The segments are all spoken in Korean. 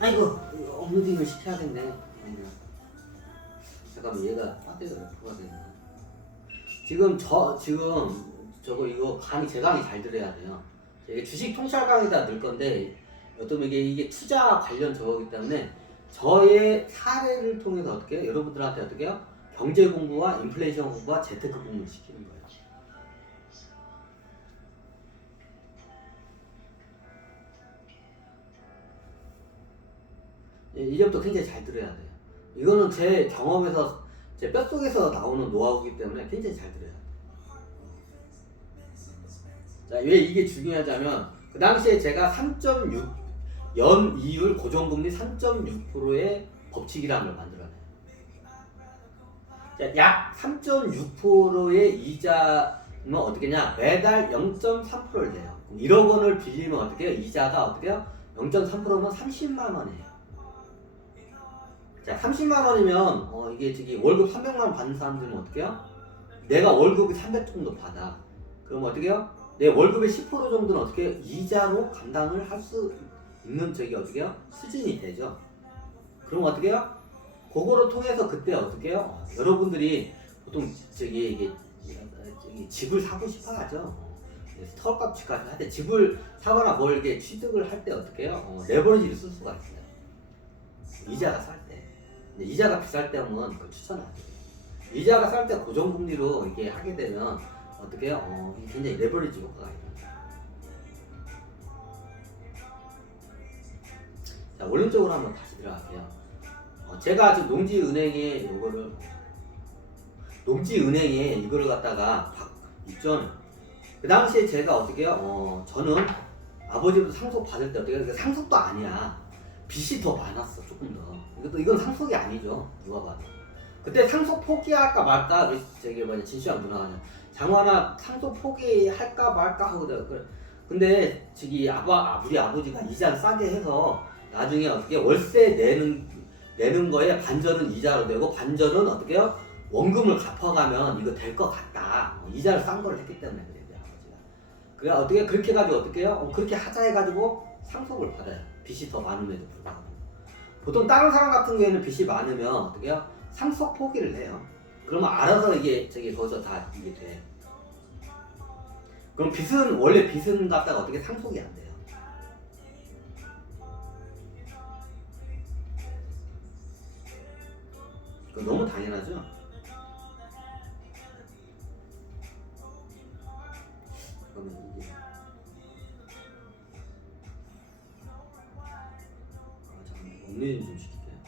아이고 업로딩을 시켜야겠네. 아니야. 잠깐만 얘가 배터리가 몇 프로가 되나? 지금 저거 이거 강의 제 강의 잘 들어야 돼요. 이게 주식 통찰 강의다 넣을 건데 어떤 이게 투자 관련 저거기 때문에 저의 사례를 통해서 어떻게 해요? 여러분들한테 어떻게 해요? 경제 공부와 인플레이션 공부와 재테크 공부를 시키는 거예요. 이제부터 굉장히 잘 들어야 돼요. 이거는 제 경험에서 제 뼛속에서 나오는 노하우이기 때문에 굉장히 잘 들어야 돼요. 자, 왜 이게 중요하냐면 그 당시에 제가 3.6 연이율 고정금리 3.6%의 법칙이라는 걸 만들어내요. 약 3.6%의 이자는 어떻게냐? 매달 0.3%를 내요. 1억 원을 빌리면 어떻게 해요? 이자가 어떻게 해요? 0.3%면 30만 원이에요. 자, 30만 원이면 이게 저기 월급 300만 원 받는 사람들은 어떻게 해요? 내가 월급이 300 정도 받아. 그럼 어떻게 해요? 내 월급의 10% 정도는 어떻게 해요? 이자로 감당을 할 수 있는 저기 어떻게 해요? 수준이 되죠. 그럼 어떻게 해요? 그거를 통해서 그때 어떻게 해요? 여러분들이 보통 저기 집을 사고 싶어 하죠. 스타트업까지 할 때 집을 사거나 뭘 이렇게 취득을 할 때 어떻게 해요? 레버리지를 쓸 수가 있어요. 이자가 쌀 때. 근데 이자가 비쌀 때는 그걸 추천하죠. 이자가 쌀 때 고정금리로 이게 하게 되면 어떻게 해요? 굉장히 레버리지 효과가 있습니다. 자, 원론적으로 한번 다시 들어갈게요. 제가 지금 농지은행에 이거를 갖다가 있죠. 그 당시에 제가 어떻게 해요? 저는 아버지부터 상속 받을 때 어떻게 해요? 상속도 아니야. 빚이 더 많았어, 조금 더. 이건 상속이 아니죠, 누가 봐도. 그때 상속 포기할까 말까, 저기 진시황 누나가 장관아 상속 포기할까 말까 하고 그래. 근데 저기 우리 아버지가 이자를 싸게 해서 나중에 어떻게 월세 내는 거에 반절은 이자로 되고 반절은 어떻게 해요? 원금을 갚아가면 이거 될 것 같다. 이자를 싼 걸 했기 때문에 그래요, 아버지가. 그래 어떻게 그렇게 해가지고 어떻게 해요? 그렇게 하자 해가지고 상속을 받아요. 빚이 더 많음에도 불구하고. 보통 다른 사람 같은 경우에는 빚이 많으면 어떻게 해요? 상속 포기를 해요. 그러면 알아서 이게 거기서 다 이게 돼. 그럼 원래 빚은 갖다가 어떻게 상속이 안 돼요. 그거 너무 당연하죠? 그러면 이게 잠깐만 업로딩 좀 시킬게요.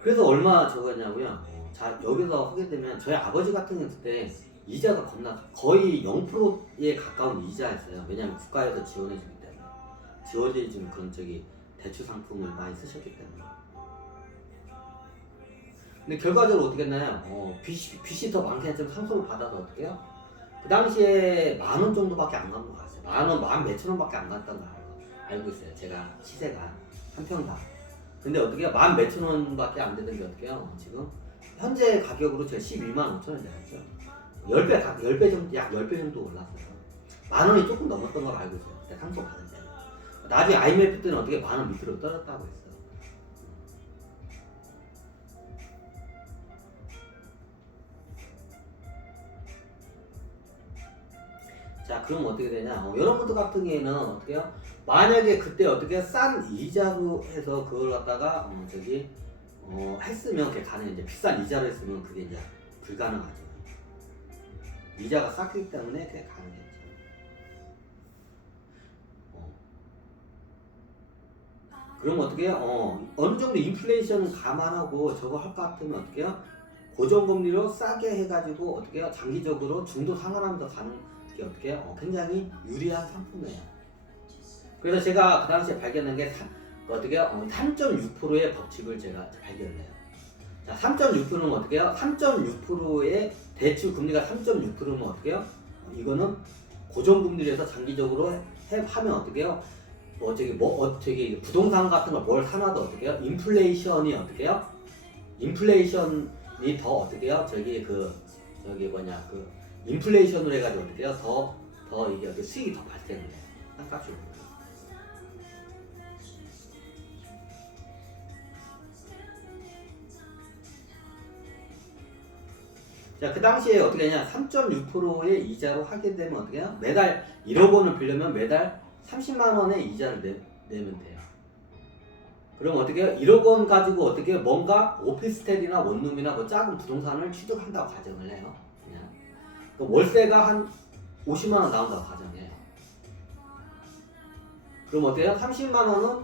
그래서 얼마 저거냐고요? 자, 여기서 하게 되면 저희 아버지 같은 경우 그때 이자가 거의 0%에 가까운 이자였어요. 왜냐하면 국가에서 지원해주기 때문에 지원해주는 그런 대출 상품을 많이 쓰셨기 때문에. 근데 결과적으로 어떻게 했나요? 빚이 더 많게 했지만 상속을 받아서 어떻게 해요? 그 당시에 10,000원 정도밖에 안 간 것 같아요. 10,000원, 14,000 원밖에 안 갔던 거 알고 있어요. 제가 시세가 한 평당. 근데 어떻게 해요? 14,000원 밖에 안 되던 게 어떻게 해요? 지금 현재 가격으로 제가 12만 5천 원 내었죠. 10배 정도, 약 10배 정도 올랐어요. 10,000원이 조금 넘었던 걸 알고 있어요. 그때 상속 받을 때. 나중에 IMF 때는 어떻게 10,000원 밑으로 떨어졌다고 했어요. 자, 그럼 어떻게 되냐? 여러분들 같은 경우에는 어떻게 해요? 만약에 그때 어떻게 싼 이자로 해서 그걸 갖다가 했으면 그게 가능해. 이제 비싼 이자로 했으면 그게 이제 불가능하죠. 이자가 쌌기 때문에 그게 가능했죠. 그럼 어떻게 해요? 어느 정도 인플레이션 감안하고 저거 할 것 같으면 어떻게 해요? 고정금리로 싸게 해가지고 어떻게 해요? 장기적으로 중도 상환하면서 가는 게 어떻게 해요? 굉장히 유리한 상품이에요. 그래서 제가 그 당시에 발견한 게 어떻게 해요? 3.6%의 법칙을 제가 발견해요. 자, 3.6%는 어떻게 해요? 3.6%의 대출 금리가 3.6%면 어떻게 해요? 이거는 고정금리에서 장기적으로 하면 어떻게 해요? 저기 부동산 같은 걸 뭘 사놔도 어떻게 해요? 인플레이션이 어떻게 해요? 인플레이션이 더 어떻게 해요? 인플레이션으로 해가지고 어떻게 해요? 더 이게 수익이 더 발생을 해요. 땅값이 오르고. 자, 그 당시에 어떻게 하냐? 3.6%의 이자로 하게 되면 어떻게 해요? 매달 1억 원을 빌려면 매달 30만 원의 이자를 내면 돼요. 그럼 어떻게 해요? 1억 원 가지고 어떻게 해요? 뭔가 오피스텔이나 원룸이나 뭐 작은 부동산을 취득한다고 가정을 해요. 그냥. 그럼 월세가 한 50만 원 나온다고 가정해요. 그럼 어때요? 30만 원은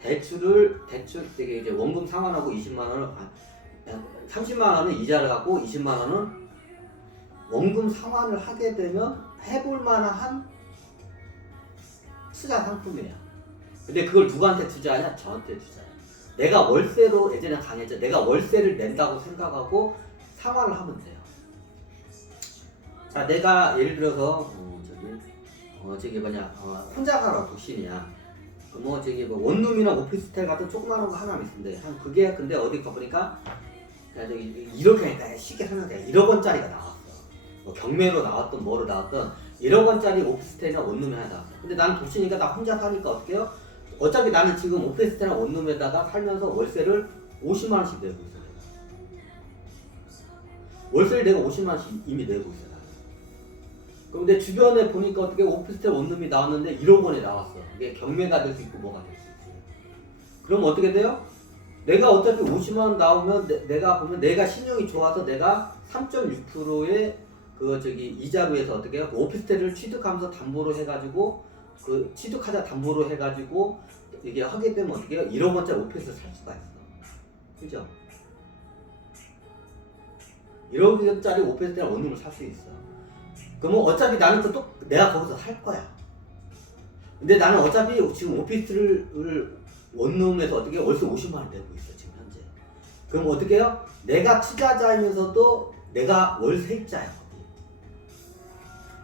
대출 되게 이제 원금 상환하고 20만 원을 30만 원은 이자를 갖고 20만 원은 원금 상환을 하게 되면 해볼 만한 투자 상품이에요. 근데 그걸 누구한테 투자하냐? 저한테 투자해요. 내가 월세로 예전에 강했죠. 내가 월세를 낸다고 생각하고 상환을 하면 돼요. 자, 내가 예를 들어서 혼자 살아 도시냐? 원룸이나 오피스텔 같은 조그마한 거 하나 있는데 그게 근데 어디 가보니까 이렇게 쉽게 하는데 1억 원짜리가 나왔어. 뭐 경매로 나왔던 뭐로 나왔던 1억 원짜리 오피스텔이나 원룸이 하나 나왔어. 근데 나는 도시니까 나 혼자 사니까 어떻게 해요? 어차피 나는 지금 오피스텔이나 원룸에다가 살면서 월세를 50만 원씩 내고 있어. 월세를 내가 50만 원씩 이미 내고 있어. 그런데 주변에 보니까 어떻게 오피스텔 원룸이 나왔는데 1억 원에 나왔어. 이게 경매가 될 수 있고 뭐가 될 수 있지. 그럼 어떻게 돼요? 내가 어차피 50만 원 나오면 내가 신용이 좋아서 내가 3.6%의 이자로 해서 어떻게 해요? 오피스텔을 취득하면서 담보로 해가지고 취득하자 담보로 해가지고 이게 하게 되면 어떻게 해요? 1억 원짜리 오피스텔 살 수가 있어. 그죠? 1억 원짜리 오피스텔 원룸을 살 수 있어. 그러면 어차피 나는 또 내가 거기서 살 거야. 근데 나는 어차피 지금 오피스텔을 원룸에서 어떻게 월세 50만 원 내고 있어 지금 현재. 그럼 어떻게 해요? 내가 투자자이면서도 내가 월세입자야.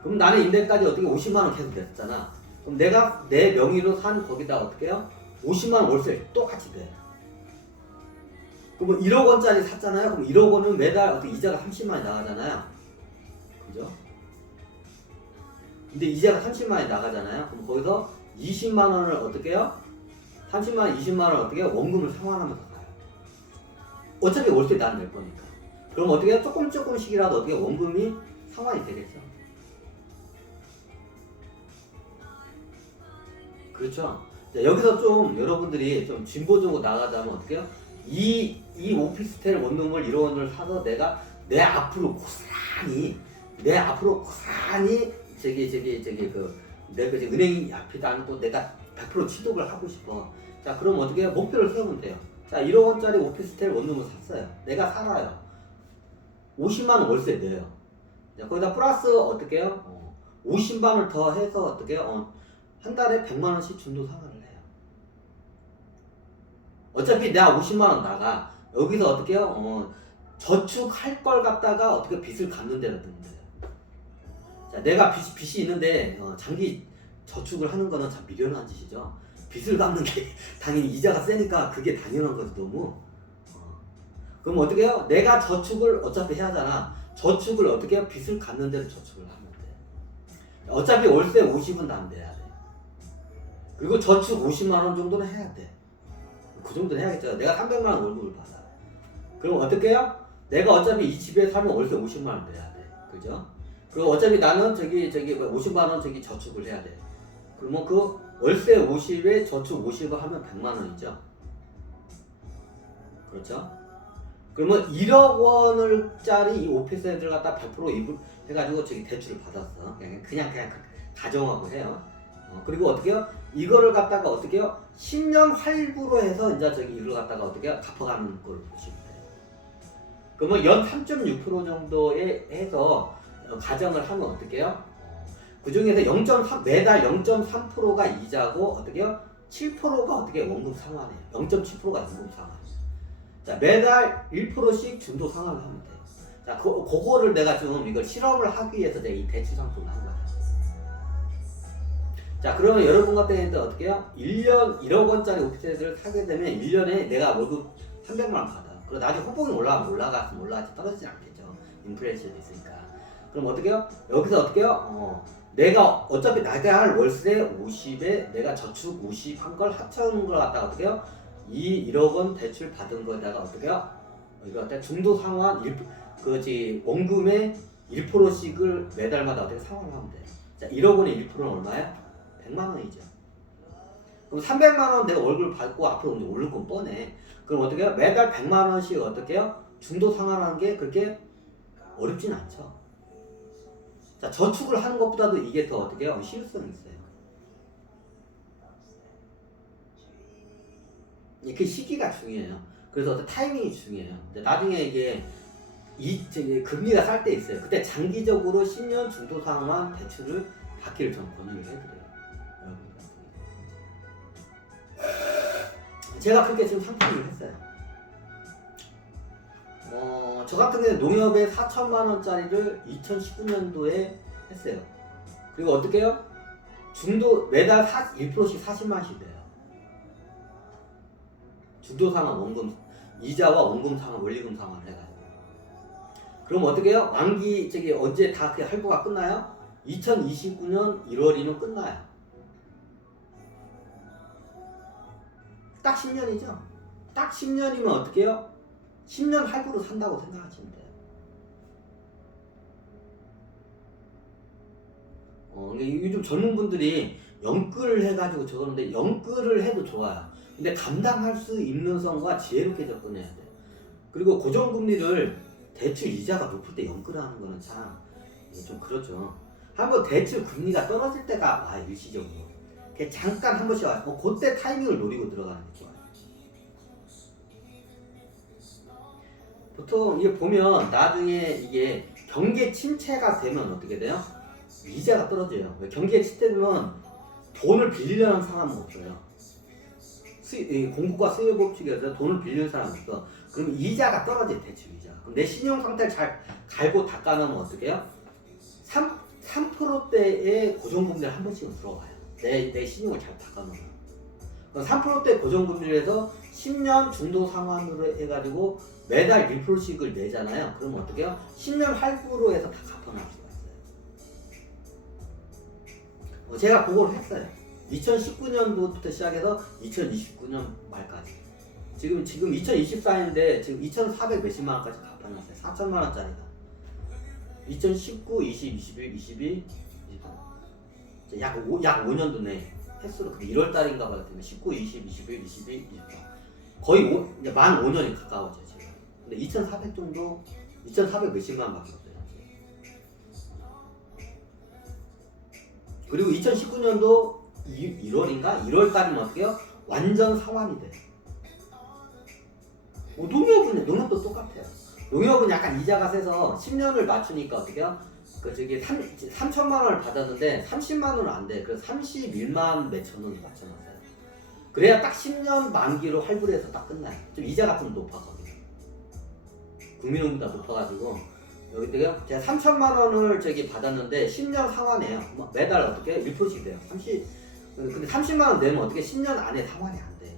그럼 나는 임대까지 어떻게 50만 원 계속 냈잖아. 그럼 내가 내 명의로 산 거기다 어떻게 해요? 50만 원 월세 똑같이 돼. 그럼 1억 원짜리 샀잖아요. 그럼 1억 원은 매달 어떻게 이자가 30만 원이 나가잖아요. 그죠? 근데 이자가 30만 원이 나가잖아요. 그럼 거기서 20만 원을 어떻게 해요? 30만 원, 20만 원을 어떻게 해요? 원금을 상환하면서 가요. 어차피 월세 난 낼 거니까. 그럼 어떻게 해요? 조금씩이라도 어떻게 원금이 상환이 되겠죠. 그렇죠. 자, 여기서 좀 여러분들이 좀 진보적으로 나가자면 어떻게 해요? 이 오피스텔 원룸을 1억 원을 사서 내가 내 앞으로 고스란히 내가 은행이 앞이다 않고 내가 100% 취득을 하고 싶어. 자, 그럼 어떻게 해요? 목표를 세우면 돼요. 자, 1억 원짜리 오피스텔 원룸을 샀어요. 내가 살아요. 50만 원 월세 내요. 자, 거기다 플러스 어떻게 해요? 50만 원을 더 해서 어떻게 해요? 한 달에 100만 원씩 중도 상환을 해요. 어차피 내가 50만 원 나가. 여기서 어떻게 해요? 저축할 걸 갖다가 어떻게 빚을 갚는 데다 넣는 거예요. 자, 내가 빚이 있는데 장기 저축을 하는 거는 참 미련한 짓이죠. 빚을 갚는 게 당연히 이자가 세니까 그게 당연한 거지 너무. 그럼 어떻게 해요? 내가 저축을 어차피 해야 하잖아. 저축을 어떻게 해요? 빚을 갚는 데로 저축을 하면 돼. 어차피 월세 50은 난 내야 돼. 그리고 저축 50만 원 정도는 해야 돼. 그 정도는 해야겠죠. 내가 300만 원 월급을 받아. 그럼 어떻게 해요? 내가 어차피 이 집에 살면 월세 50만 원 내야 돼. 그죠? 그리고 어차피 나는 50만 원 저축을 해야 돼. 그러면 그 월세 50에 저축 50을 하면 100만 원이죠. 그렇죠? 그러면 1억 원짜리 이 오피스텔을 갖다 100% 해가지고 대출을 받았어. 그냥 가정하고 해요. 그리고 어떻게 해요? 이거를 갖다가 어떻게 해요? 10년 할부로 해서 이제 이걸 갖다가 어떻게 해요? 갚아가는 걸 보시면 돼요. 그러면 연 3.6% 정도에 해서 가정을 하면 어떻게 해요? 그 중에서 매달 0.3%가 이자고 어떻게 해요? 7%가 어떻게 원금 상환해요. 0.7%가 원금 상환. 자, 매달 1%씩 중도 상환을 하면 돼요. 자, 그거를 내가 좀 이걸 실험을 하기 위해서 내가 이 대출 상품을 한 거야. 자, 그러면 여러분 같은 경우는 어떻게 해요? 1년 1억 원짜리 오피스를 사게 되면 1년에 내가 월급 300만 원 받아. 그리고 나중에 호봉이 올라가면 올라갈지 떨어지지 않겠죠. 인플레이션이 있으니까. 그럼 어떻게 해요? 여기서 어떻게 해요? 내가 어차피 내가 할 월세 50에 내가 저축 50 한 걸 합쳐놓은 걸 갖다가 어떻게 해요? 이 1억 원 대출 받은 거에다가 어떻게 해요? 이거 갖다 중도 상환 원금의 1%씩을 매달마다 어떻게 상환을 하면 돼요. 자, 1억 원의 1%는 얼마야? 100만 원이죠. 그럼 300만 원 내가 월급을 받고 앞으로 이제 오를 건 뻔해. 그럼 어떻게 해요? 매달 100만 원씩 어떻게 해요? 중도 상환하는 게 그렇게 어렵진 않죠. 자, 저축을 하는 것보다도 이게 더 어떻게 해요? 실효성이 있어요. 그 시기가 중요해요. 그래서 타이밍이 중요해요. 나중에 이게 금리가 쌀 때 있어요. 그때 장기적으로 10년 중도 상환 대출을 받기를 저는 권유를 해드려요. 제가 그렇게 지금 상품을 했어요. 저 같은 경우는 농협에 4천만 원짜리를 2019년도에 했어요. 그리고 어떻게 해요? 중도 매달 1%씩 40만 원씩 돼요. 중도 상환 원금 이자와 원금 상환 원리금 상환 해가지고. 그럼 어떻게 해요? 만기 언제 다 그 할부가 끝나요? 2029년 1월이면 끝나요. 딱 10년이죠. 딱 10년이면 어떻게 해요? 10년 할부로 산다고 생각하시면 돼요. 요즘 젊은 분들이 연끌을 해가지고 저러는데 연끌을 해도 좋아요. 근데 감당할 수 있는 선과 지혜롭게 접근해야 돼요. 그리고 고정금리를 대출 이자가 높을 때 연끌하는 거는 참 좀 그렇죠. 한번 대출 금리가 떨어질 때가 와요, 일시적으로. 잠깐 한 번씩 와요. 그때 타이밍을 노리고 들어가는 게 좋아요. 보통 이게 보면 나중에 이게 경기 침체가 되면 어떻게 돼요? 이자가 떨어져요. 왜 경기가 침체되면 돈을 빌리려는 사람은 없어요. 공급과 수요 법칙에서 돈을 빌리는 사람은 없어. 그럼 이자가 떨어져요, 대출 이자. 그럼 내 신용 상태를 잘 갈고 닦아놓으면 어떻게 해요? 3%대의 고정금리를 한 번씩은 들어와요. 내 신용을 잘 닦아놓으면. 그럼 3%대 고정금리를 해서 10년 중도 상환으로 해가지고 매달 1%씩을 내잖아요. 그러면 어떻게 해요? 10년 할부로 해서 다 갚아나갈 수가 있어요. 제가 그걸 했어요. 2019년도부터 시작해서 2029년 말까지. 지금 2024년인데 지금 2,400 몇십만 원까지 갚아놨어요. 4천만 원짜리가. 2019, 20, 21, 22, 23. 약 5년도 내 횟수로 1월 달인가 봐요. 19, 20, 21, 22, 24. 거의 이제 만 5년이 가까워져요, 지금. 근데 2,400 정도, 2,400 몇십만 원밖에 없어요. 그리고 2019년도 1월인가? 1월 달이면 어떻게 해요? 완전 상환이 돼요. 농협도 똑같아요. 농협은 약간 이자가 세서 10년을 맞추니까 어떻게 해요? 3천만 원을 받았는데 30만 원은 안 돼. 그래서 31만 몇천 원을 맞춰놨어요. 그래야 딱 10년 만기로 할부를 해서 딱 끝나요. 좀 이자가 좀 높아, 거기. 국민연금보다 높아가지고. 여기 제가 3천만 원을 받았는데 10년 상환해요. 매달 어떻게 1%씩 돼요. 근데 30만 원 내면 어떻게 10년 안에 상환이 안 돼.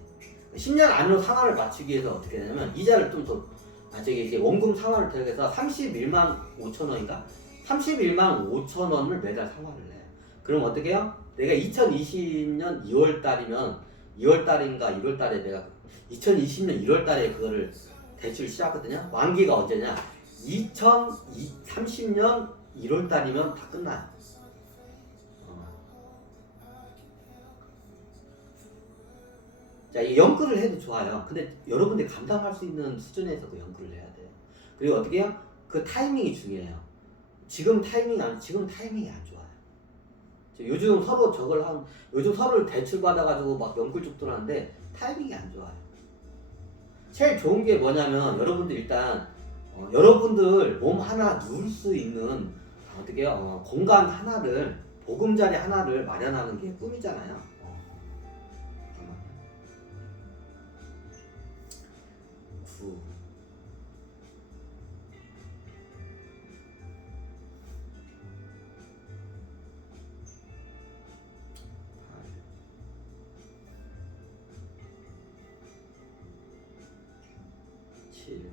10년 안으로 상환을 맞추기 위해서 어떻게 되냐면 이자를 좀 더 이제 원금 상환을 들어가서 31만 5천 원인가? 31만 5천 원을 매달 상환을 해요. 그럼 어떻게 해요? 내가 2020년 2월 달이면 2월 달인가 1월 달에 내가 2020년 1월 달에 그거를 대출 시작하거든요. 만기가 언제냐? 2030년 1월 달이면 다 끝나요. 자, 이 연끌을 해도 좋아요. 근데 여러분들이 감당할 수 있는 수준에서 그 연끌을 해야 돼요. 그리고 어떻게 해요? 그 타이밍이 중요해요. 지금 타이밍이 안 좋아요. 요즘 서로 대출 받아가지고 막 연끌 쪽들 하는데 타이밍이 안 좋아요. 제일 좋은 게 뭐냐면 여러분들 일단 여러분들 몸 하나 누울 수 있는 어떻게 해요? 공간 하나를 보금자리 하나를 마련하는 게 꿈이잖아요. 7.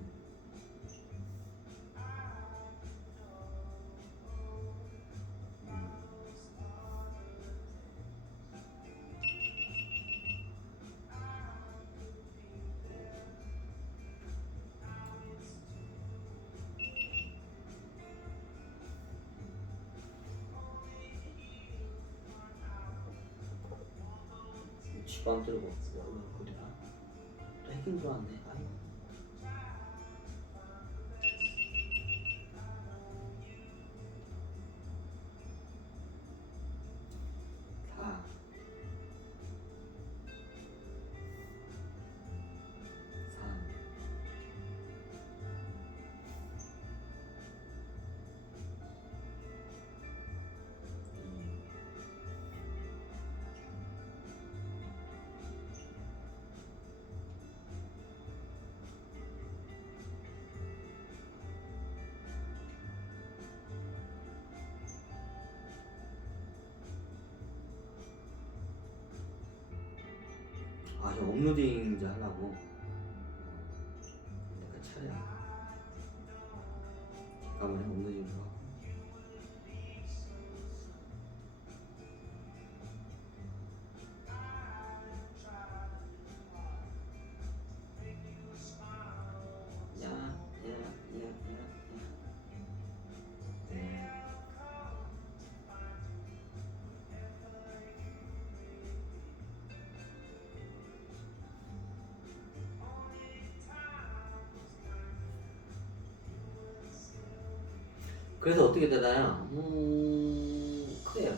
쥐밤 들고 그래. 또 해킹 들어왔네. 아이고. 4. 3. 2. 아, 저 업로딩 이제 하려고. 약간 차야. 잠깐만요, 업로딩 좀 하고. 야, 야, 야, 야, 야. 그래서 어떻게 되나요? 그래요.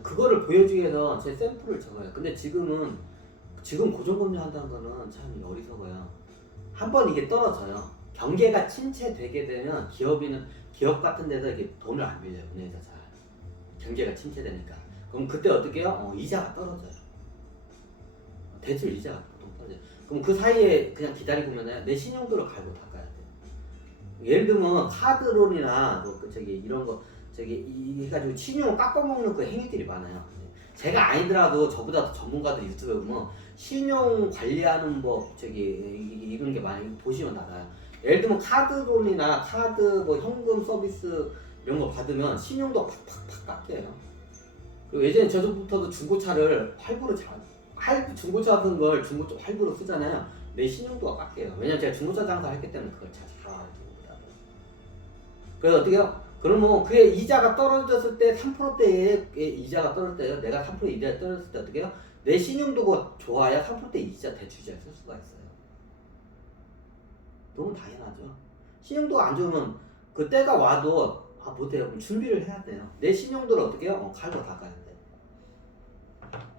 그거를 보여주기 위해서 제 샘플을 적어요. 근데 지금 고정금리 한다는 거는 참 어리석어요. 한번 이게 떨어져요. 경계가 침체되게 되면 기업 같은 데서 이게 돈을 안 빌려요. 은행에서 잘. 경계가 침체되니까. 그럼 그때 어떻게 해요? 이자가 떨어져요. 대출 이자가 보통 떨어져요. 그럼 그 사이에 그냥 기다리고 있으면 내 신용도를 갈고 닦아야 돼. 예를 들면 카드론이나 이런 거 이 해가지고 신용을 깎아먹는 그 행위들이 많아요. 제가 아니더라도 저보다 더 전문가들 유튜브에 보면 신용 관리하는 법 이런 게 많이 보시면 알아요. 예를 들면 카드론이나 카드 뭐 현금 서비스 이런 거 받으면 신용도가 팍팍팍 깎여요. 그리고 예전에 저부터도 중고차를 중고차 같은 걸 중고차 할부로 쓰잖아요. 내 신용도가 깎여요. 왜냐면 제가 중고차 장사를 했기 때문에 그걸 잘 알아요. 그래서 어떻게 해요? 그러면 그게 이자가 떨어졌을 때 3%대의 이자가 떨어질 때요. 내가 3% 이자가 떨어졌을 때 어떻게 해요? 내 신용도가 좋아야 3% 이자 대출이자를 쓸 수가 있어요. 너무 당연하죠. 신용도가 안 좋으면 그 때가 와도 못해요. 그럼 준비를 해야 돼요. 내 신용도를 어떻게 해요? 칼로 닦아야 돼.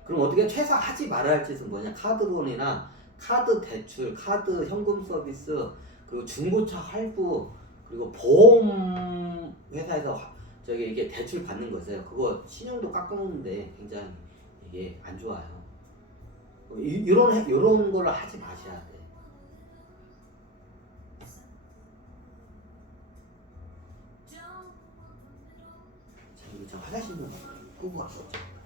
그럼 어떻게 최소 하지 말아야 할 짓은 뭐냐? 카드론이나 카드 대출, 카드 현금 서비스, 그리고 중고차 할부, 그리고 보험 회사에서 이게 대출 받는 거세요. 그거 신용도 깎아먹는데 굉장히 이게 안 좋아요. 이런 걸 하지 마셔야 돼. 자, 이거 참 화장실 좀 끄고 왔었죠.